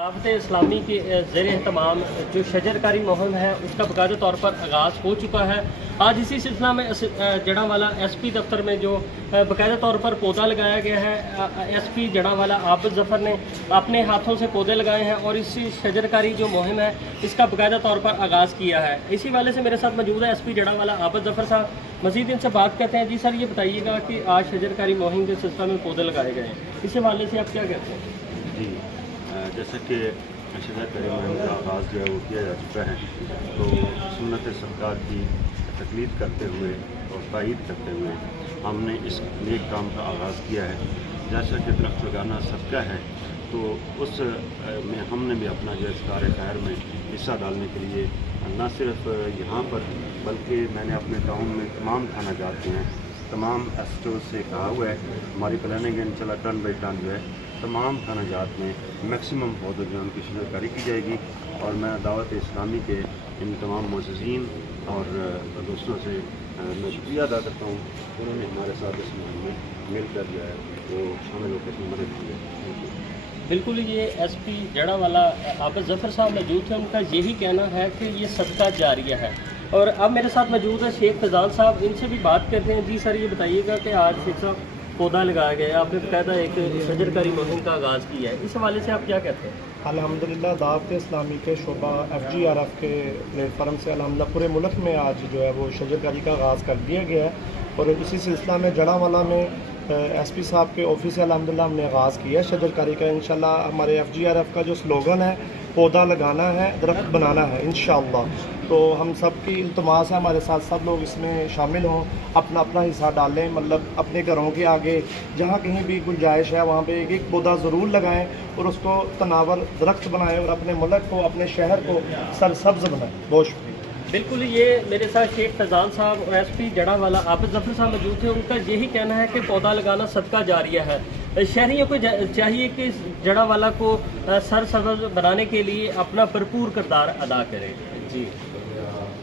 दावत इस्लामी के ज़ेर एहतमाम जो शजरकारी मुहिम है उसका बाकायदा तौर पर आगाज़ हो चुका है। आज इसी सिलसिला में जड़ांवाला SP दफ्तर में जो बाकायदा तौर पर पौधा लगाया गया है, SP जड़ांवाला आबिद ज़फ़र ने अपने हाथों से पौधे लगाए हैं और इसी शजरकारी जो मुहिम है इसका बाकायदा तौर पर आगाज़ किया है। इसी वाले से मेरे साथ मौजूद है SP जड़ांवाला आबिद ज़फ़र साहब। मज़ीद इनसे बात करते हैं। जी सर, ये बताइएगा कि आज शजरकारी मुहिम के सिलसिले में पौधे लगाए गए हैं, इस हवाले से आप क्या कहते हैं? जी, जैसे कि शजरकारी मुहिम का आगाज़ जो है वो किया जा चुका है, तो सुन्नत सरकार की तकलीद करते हुए और तायीद करते हुए हमने इस नेक काम का आगाज़ किया है। जैसा कि दरख्त लगाना सबका है, तो उस में हमने भी अपना जो इस कार्य खैर में हिस्सा डालने के लिए न सिर्फ यहाँ पर बल्कि मैंने अपने टाउन में तमाम थाना जात हैं, तमाम एसओ से कहा हुआ है, हमारी प्लानिंग इंशाल्लाह टर्न बाई टर्न जो है तमाम थाना जात में मैक्सिमम पौधों जो है उनकी शजरकारी की जाएगी। और मैं दावत इस्लामी के इन तमाम मुअज़्ज़िज़ीन और दोस्तों से मैं शुक्रिया अदा करता हूँ, उन्होंने हमारे साथ इस मुहिम में मिलकर जो है वो शामिल होकर इसमें मदद की है। बिल्कुल, ये SP जड़ांवाला आबिद ज़फ़र साहब मौजूद थे। उनका यही कहना है कि ये सदका जारिया है। और अब मेरे साथ मौजूद है शेख फैज़ान साहब, इनसे भी बात करते हैं। जी सर, ये बताइएगा कि आज शेख साहब पौधा लगाया गया, आपने बाकायदा एक शजरकारी मुहिम का आगाज़ किया है, इस हवाले से आप क्या कहते हैं? अल्हम्दुलिल्लाह दावत इस्लामी के शोबा FGRF के प्लेटफार्म से अल्हम्दुलिल्लाह पूरे मुल्क में आज जो है वो शजरकारी का आगाज़ कर दिया गया है। और इसी सिलसिला में जड़ांवाला में SP साहब के ऑफिस से अल्हम्दुलिल्लाह हमने आगाज़ किया शजरकारी का। इंशाल्लाह हमारे FGRF का जो स्लोगन है पौधा लगाना है दरख्त बनाना है इंशाल्लाह। तो हम सब की इल्तमास है हमारे साथ सब लोग इसमें शामिल हों, अपना अपना हिस्सा डालें, मतलब अपने घरों के आगे जहाँ कहीं भी गुंजाइश है वहाँ पे एक एक पौधा ज़रूर लगाएं और उसको तनावर दरख्त बनाएं और अपने मुल्क को अपने शहर को सरसब्ज़ बनाएं। बहुत शुक्रिया। बिल्कुल, ये मेरे साथ शेख फैज़ान साहब और SP जड़ांवाला आबिद ज़फ़र साहब मौजूद थे। उनका यही कहना है कि पौधा लगाना सदका जारिया है। शहरियों को चाहिए कि जड़ांवाला को सरसब्ज़ बनाने के लिए अपना भरपूर किरदार अदा करें। जी।